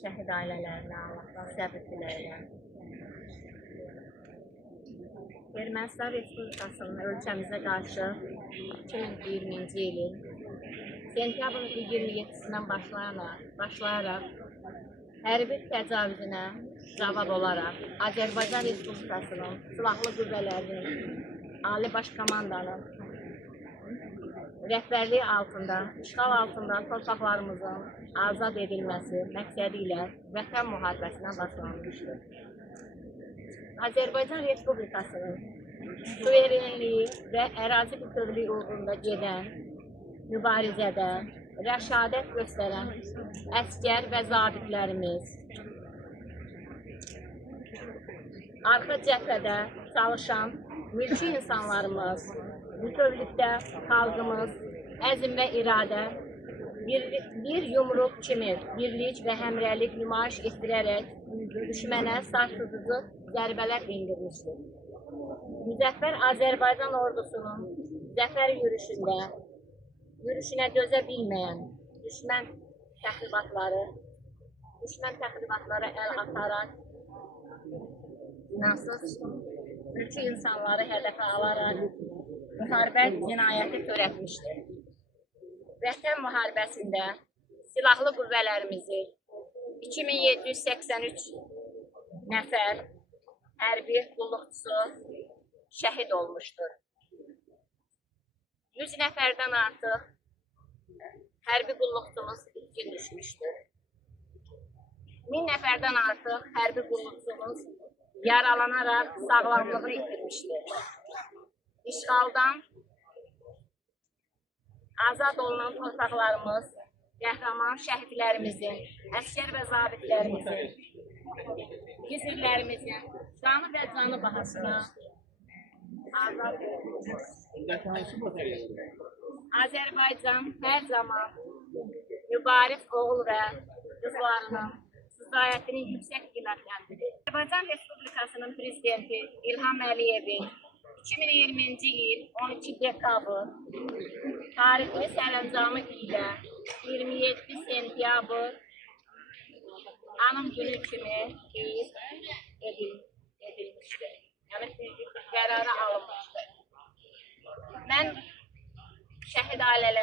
şəhid ailələrinə, Allahdan səbr diləyirəm. Ermənistan Respublikasının ölkəmizə qarşı 2020-ci ilin sentyabrın 27-sindən başlayaraq hərbi təcavüzünə cavab olaraq Azərbaycan Respublikasının Silahlı Qüvvələrinin Ali Baş Komandanın rəhbərliyi altında, işğal altında torpaqlarımızın azad edilməsi məqsədi ilə Vətən müharibəsinə başlanmışdır. Azərbaycan Respublikasının suverenliyi və ərazi bütövlüyü uğrunda gedən mübarizədə rəşadət göstərən əsgər və zabitlərimiz, arxa cəbhədə çalışan mülki insanlarımız, bütövlükdə xalqımız əzm və iradə bir yumruq kimi birlik və həmrəylik nümayiş etdirərək düşmənə sarsıdıcı zərbələr endirmişdir. Müzəffər Azərbaycan ordusunun zəfər yürüşünə dözə bilməyən düşmən təxribatlara əl ataraq günahsız mülki insanları hədəfə alaraq müharibə cinayəti törətmişdir. Vətən müharibəsində silahlı qüvvələrimizi 2783 nəfər hərbi qulluqçusu şəhid olmuşdur. 100 nəfərdən artıq hərbi qulluqçumuz itkin düşmüşdür. 1000 nəfərdən artıq hərbi qulluqçumuz yaralanaraq sağlamlığını itirmişdir. İşğaldan azad olunan torpaqlarımız, qəhrəman şəhidlərimizin, əsgər və zabitlərimizin, gizirlərimizin canı və canı bahasına azad olunmuşdur. Azərbaycan hər zaman mübarək oğul və qızlarının sızayətini yüksək qiymətləndirir. Azərbaycan Respublikasının Prezidenti İlham Əliyevin 2020-ci il 12 dekabr tarixli sərəncamı ilə 27 sentyabr anım günü kimi edilmişdir. Yəni qərarı alınmışdır. Mən şəhid ailələr